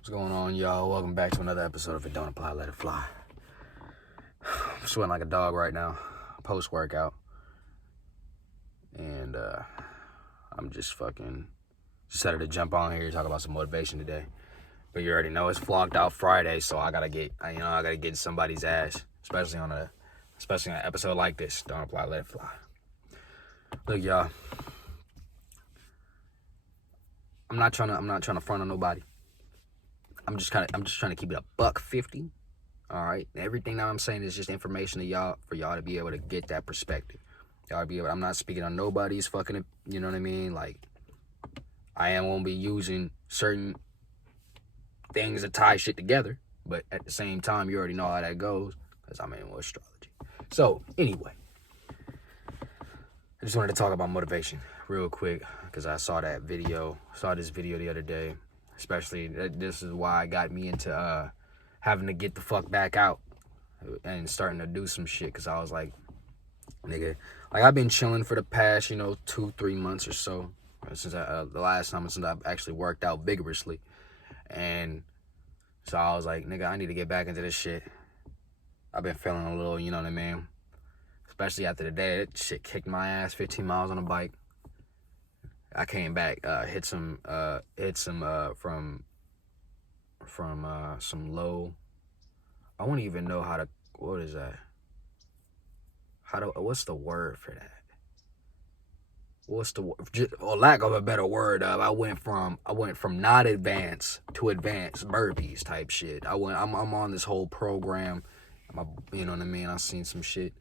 What's going on, y'all? Welcome back to another episode of It Don't Apply, Let It Fly. I'm sweating like a dog right now, post-workout. And I'm just decided to jump on here to talk about some motivation today. But you already know it's Flonked Out Friday, so I gotta get somebody's ass, especially on an episode like this. Don't apply, let it fly. Look, y'all. I'm not trying to front on nobody. I'm just trying to keep it a $1.50. All right. Everything that I'm saying is just information to y'all for y'all to be able to get that perspective. I'm not speaking on nobody's fucking, you know what I mean? Like, I won't be using certain things to tie shit together, but at the same time, you already know how that goes because I'm in astrology. So anyway, I just wanted to talk about motivation real quick because I saw this video the other day. Especially, this is why it got me into having to get the fuck back out and starting to do some shit. Because I was like, nigga, like I've been chilling for the past, 2-3 months or so. Since the last time since I've actually worked out vigorously. And so I was like, nigga, I need to get back into this shit. I've been feeling a little, you know what I mean? Especially after the day, that shit kicked my ass, 15 miles on a bike. I came back, hit some from some low. I wouldn't even know what is that? What's the word for that? Or lack of a better word, I went from not advanced to advanced burpees type shit. I'm on this whole program. You know what I mean? I seen some shit,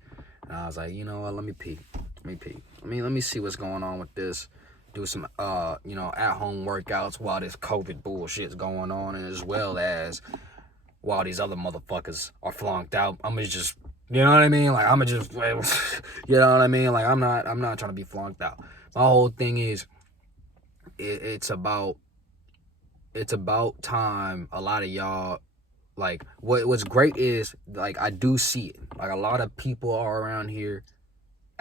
and I was like, you know what? Let me peek. Let me see what's going on with this. Do some at-home workouts while this COVID bullshit's going on, and as well as while these other motherfuckers are flunked out. I'm just, you know what I mean? Like I'm just, you know what I mean? Like I'm not trying to be flunked out. My whole thing is, it's about time. A lot of y'all, like what's great is like I do see it. Like a lot of people are around here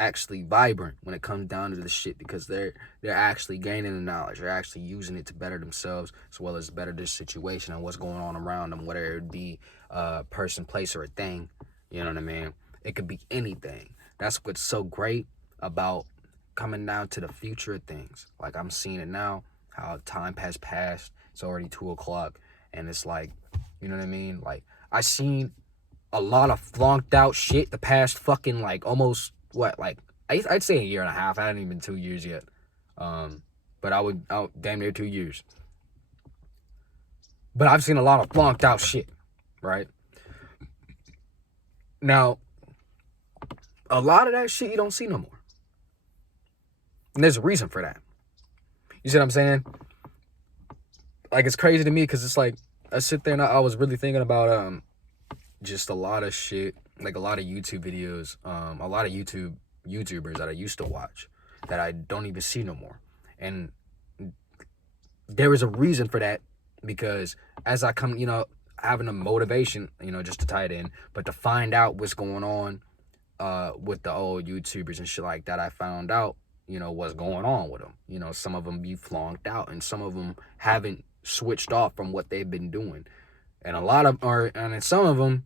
actually vibrant when it comes down to this shit because they're actually gaining the knowledge. They're actually using it to better themselves as well as better this situation and what's going on around them, whether it be a person, place, or a thing. You know what I mean? It could be anything. That's what's so great about coming down to the future of things. Like I'm seeing it now, how time has passed. It's already 2:00 and it's like, you know what I mean? Like I seen a lot of flunked out shit the past fucking like almost I'd say a year and a half. I hadn't even been 2 years yet. But I would damn near 2 years. But I've seen a lot of flunked out shit, right? Now, a lot of that shit you don't see no more. And there's a reason for that. You see what I'm saying? Like it's crazy to me because it's like I sit there and I was really thinking about just a lot of shit, like a lot of YouTube videos, a lot of YouTubers that I used to watch that I don't even see no more. And there is a reason for that because as I come, having a motivation, just to tie it in, but to find out what's going on with the old YouTubers and shit like that, I found out, what's going on with them. Some of them be flunked out and some of them haven't switched off from what they've been doing. And some of them,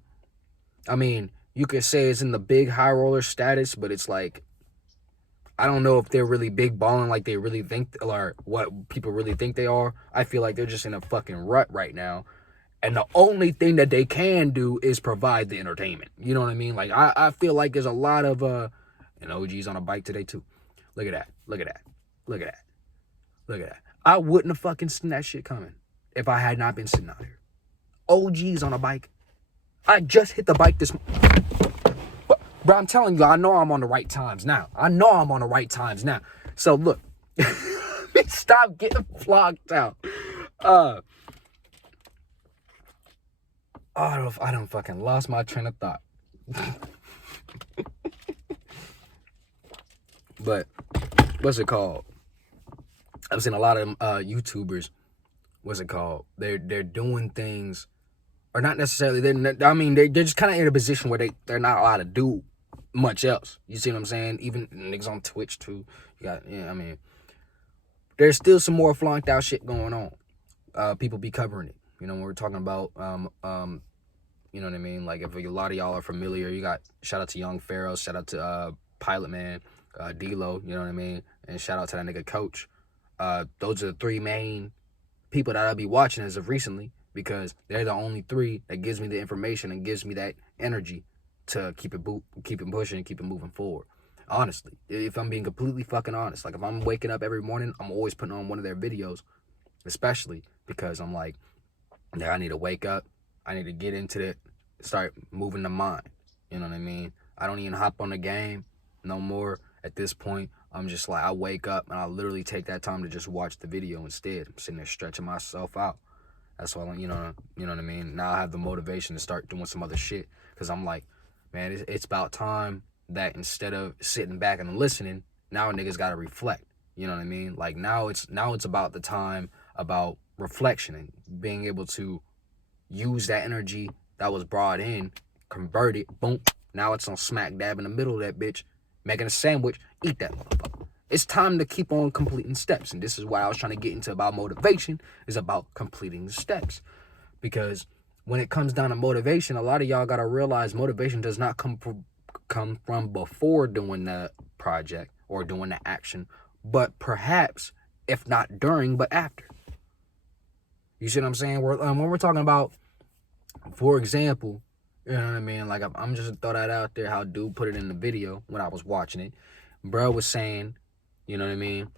I mean, you could say it's in the big high roller status, but it's like, I don't know if they're really big balling like they really think, or what people really think they are. I feel like they're just in a fucking rut right now. And the only thing that they can do is provide the entertainment. You know what I mean? Like, I feel like there's a lot of, and OG's on a bike today too. Look at that. I wouldn't have fucking seen that shit coming if I had not been sitting out here. OG's on a bike. I just hit the bike this morning. Bro, I'm telling you, I know I'm on the right times now. So look, stop getting flocked out. I done fucking lost my train of thought. But what's it called? I've seen a lot of YouTubers. What's it called? They're doing things, or not necessarily. They're just kind of in a position where they're not allowed to do much else. You see what I'm saying? Even niggas on Twitch too. There's still some more flunked out shit going on. People be covering it. You know, when we're talking about you know what I mean? Like if a lot of y'all are familiar, you got shout out to Young Pharaoh, shout out to Pilot Man, D-Lo, you know what I mean? And shout out to that nigga Coach. Those are the three main people that I'll be watching as of recently, because they're the only three that gives me the information and gives me that energy to keep it pushing and keep it moving forward. Honestly, if I'm being completely fucking honest, like if I'm waking up every morning, I'm always putting on one of their videos, especially because I'm like, yeah, I need to wake up. I need to get into it, start moving the mind. You know what I mean? I don't even hop on the game no more at this point. I'm just like, I wake up and I literally take that time to just watch the video instead. I'm sitting there stretching myself out. That's why, you know what I mean? Now I have the motivation to start doing some other shit, because I'm like, man, it's about time that instead of sitting back and listening, now niggas got to reflect. You know what I mean? Like now it's about the time about reflection and being able to use that energy that was brought in, convert it, boom. Now it's on smack dab in the middle of that bitch, making a sandwich, eat that motherfucker. It's time to keep on completing steps. And this is why I was trying to get into about motivation, is about completing the steps. Because when it comes down to motivation, a lot of y'all got to realize motivation does not come from before doing the project or doing the action, but perhaps, if not during, but after. You see what I'm saying? When we're talking about, for example, you know what I mean? Like, I'm just throw that out there, how dude put it in the video when I was watching it. Bro was saying, you know what I mean?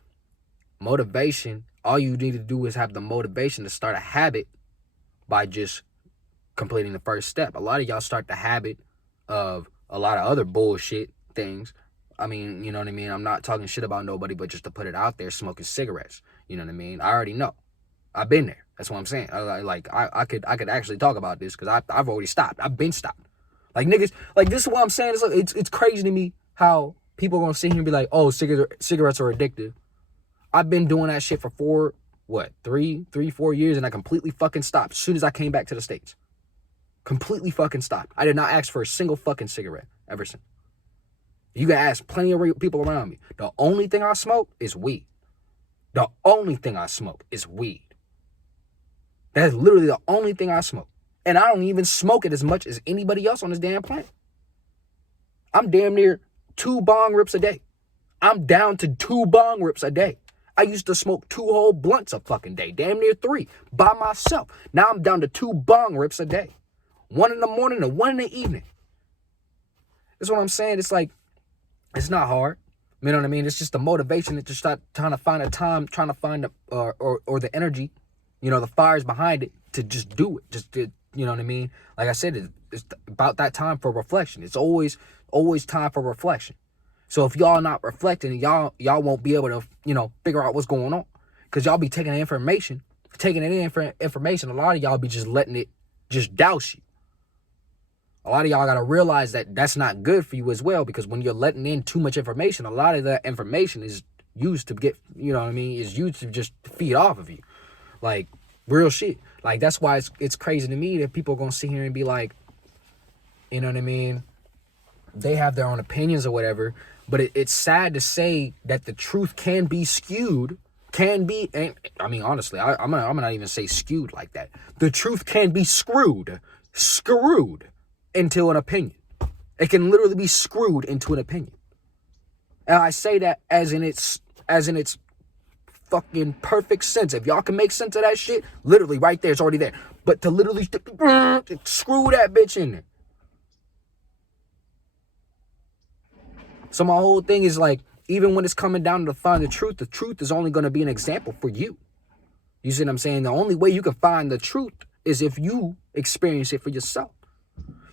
Motivation, all you need to do is have the motivation to start a habit by just completing the first step. A lot of y'all start the habit of a lot of other bullshit things. I mean, you know what I mean? I'm not talking shit about nobody, but just to put it out there, smoking cigarettes. You know what I mean? I already know. I've been there. That's what I'm saying. I could actually talk about this because I've already stopped. I've been stopped. Like niggas, like this is what I'm saying. It's crazy to me how people are gonna sit here and be like, oh, cigarettes are addictive. I've been doing that shit for 4 years, and I completely fucking stopped as soon as I came back to the States. Completely fucking stopped. I did not ask for a single fucking cigarette ever since. You can ask plenty of people around me. The only thing I smoke is weed. The only thing I smoke is weed. That's literally the only thing I smoke. And I don't even smoke it as much as anybody else on this damn planet. I'm damn near 2 bong rips a day. I'm down to 2 bong rips a day. I used to smoke 2 whole blunts a fucking day. Damn near 3 by myself. Now I'm down to 2 bong rips a day. 1 in the morning and 1 in the evening. That's what I'm saying. It's like, it's not hard. You know what I mean? It's just the motivation to just start trying to find a time, trying to find or the energy, you know, the fires behind it to just do it. Just to, you know what I mean? Like I said, it's about that time for reflection. It's always time for reflection. So if y'all not reflecting, y'all won't be able to, you know, figure out what's going on, because y'all be taking the information, A lot of y'all be just letting it just douse you. A lot of y'all got to realize that that's not good for you as well, because when you're letting in too much information, a lot of that information is used to get, you know what I mean, is used to just feed off of you. Like, real shit. Like, that's why it's crazy to me that people are going to sit here and be like, you know what I mean, they have their own opinions or whatever, but it's sad to say that the truth can be skewed, and I mean, honestly, I'm not even say skewed like that. The truth can be screwed into an opinion. It can literally be screwed into an opinion. And I say that as in its fucking perfect sense. If y'all can make sense of that shit, literally right there, it's already there. But to literally screw that bitch in there. So my whole thing is like, even when it's coming down to find the truth is only going to be an example for you. You see what I'm saying? The only way you can find the truth is if you experience it for yourself.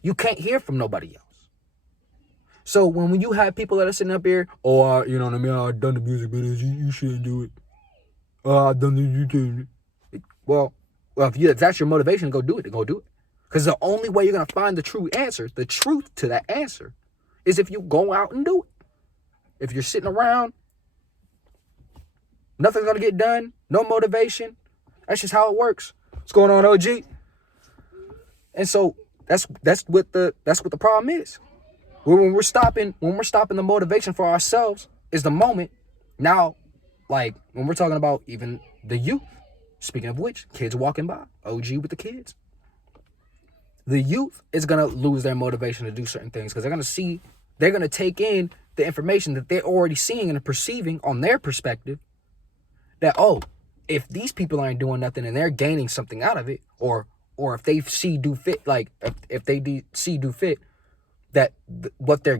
You can't hear from nobody else. So when you have people that are sitting up here, you know what I mean, I've done the music videos, you shouldn't do it. I've done the YouTube. Well, if that's your motivation, go do it. Because the only way you're going to find the true answer, the truth to that answer, is if you go out and do it. If you're sitting around, nothing's going to get done, no motivation. That's just how it works. What's going on, OG? And so that's what the problem is. When we're stopping the motivation for ourselves is the moment. Now, like when we're talking about even the youth, Speaking of which, kids walking by, OG with the kids. The youth is going to lose their motivation to do certain things because they're going to take in the information that they're already seeing and perceiving on their perspective that, oh, if these people aren't doing nothing and they're gaining something out of it, or if they see do fit, like if they see do fit, that what they're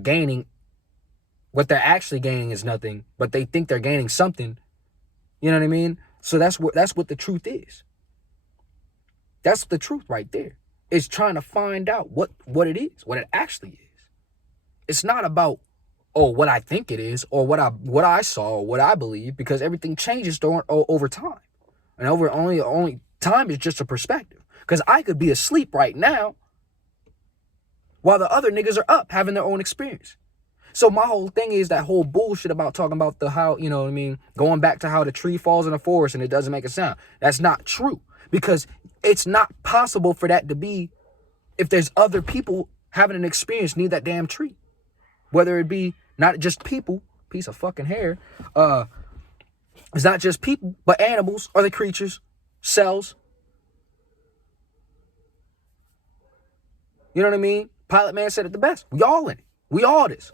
actually gaining is nothing, but they think they're gaining something. You know what I mean? So that's what the truth is. That's the truth right there. Is trying to find out what it is, what it actually is. It's not about, oh, what I think it is, or what I saw, or what I believe, because everything changes over time. And only time is just a perspective. Because I could be asleep right now while the other niggas are up having their own experience. So my whole thing is that whole bullshit about talking about how, you know what I mean, going back to how the tree falls in the forest and it doesn't make a sound. That's not true. Because it's not possible for that to be if there's other people having an experience near that damn tree. Whether it be not just people, piece of fucking hair, it's not just people, but animals, other creatures, cells. You know what I mean? Pilot Man said it the best. We all in it. We all this.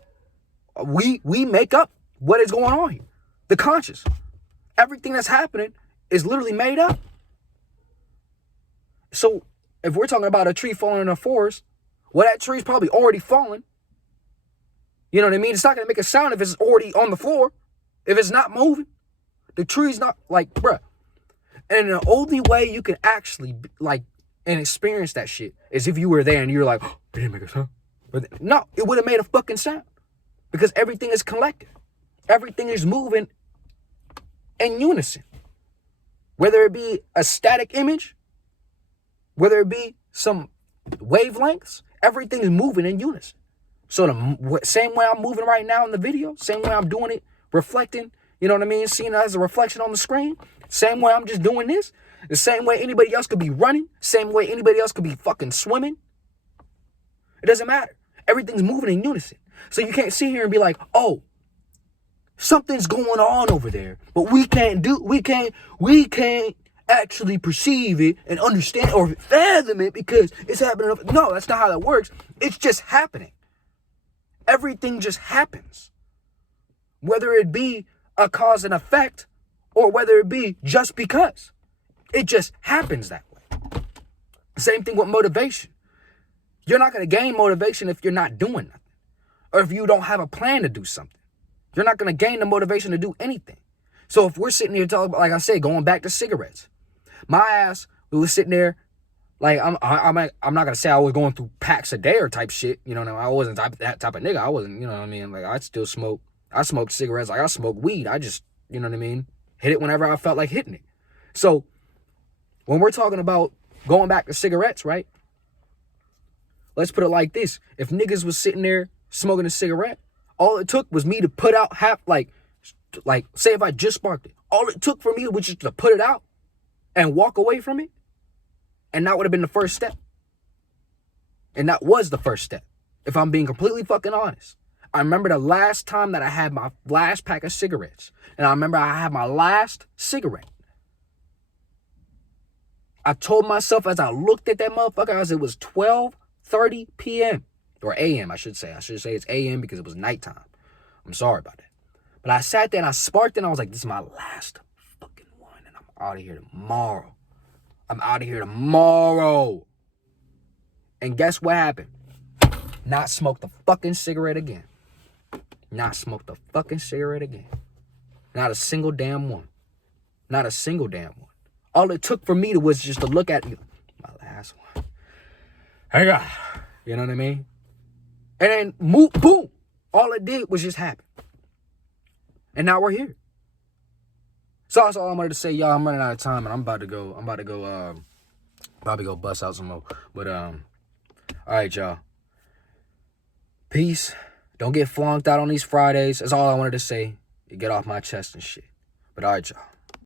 We make up what is going on here. The conscious. Everything that's happening is literally made up. So if we're talking about a tree falling in a forest, well, that tree's probably already fallen. You know what I mean? It's not going to make a sound if it's already on the floor. If it's not moving. The tree's not, like, bruh. And the only way you can actually, like, and experience that shit is if you were there and you're like, oh, it didn't make a sound. But no, it would have made a fucking sound. Because everything is collective. Everything is moving in unison. Whether it be a static image, whether it be some wavelengths, everything is moving in unison. So the same way I'm moving right now in the video, same way I'm doing it, reflecting, you know what I mean, seeing it as a reflection on the screen, same way I'm just doing this, the same way anybody else could be running, same way anybody else could be fucking swimming. It doesn't matter. Everything's moving in unison. So you can't sit here and be like, oh, something's going on over there, but we can't actually perceive it and understand or fathom it because it's happening. No, that's not how that works. It's just happening. Everything just happens. Whether it be a cause and effect or whether it be just because. It just happens that way. Same thing with motivation. You're not going to gain motivation if you're not doing nothing. Or if you don't have a plan to do something. You're not going to gain the motivation to do anything. So if we're sitting here talking about, like I said, going back to cigarettes. My ass, we was sitting there, like, I'm not going to say I was going through packs a day or type shit. You know what I mean? I wasn't that type of nigga. I wasn't, you know what I mean? Like, I still smoke. I smoked cigarettes like I smoke weed. I just, you know what I mean? Hit it whenever I felt like hitting it. So when we're talking about going back to cigarettes, right? Let's put it like this. If niggas was sitting there smoking a cigarette, all it took was me to put out like say if I just sparked it, all it took for me was just to put it out and walk away from it. And that would have been the first step. And that was the first step. If I'm being completely fucking honest. I remember the last time that I had my last pack of cigarettes. And I remember I had my last cigarette. I told myself as I looked at that motherfucker, as it was 12:30 p.m. Or a.m., I should say. I should say it's a.m. because it was nighttime. I'm sorry about that. But I sat there and I sparked it and I was like, this is my last fucking one. And I'm out of here tomorrow. I'm out of here tomorrow. And guess what happened? Not smoke the fucking cigarette again. Not smoke the fucking cigarette again. Not a single damn one. Not a single damn one. All it took for me was just to look at me. My last one. Hey, God. You know what I mean? And then, boom. All it did was just happen. And now we're here. So that's all I wanted to say, y'all. I'm running out of time, and I'm about to go probably go bust out some more. But, all right, y'all. Peace. Don't get flonked out on these Fridays. That's all I wanted to say. Get off my chest and shit. But all right, y'all.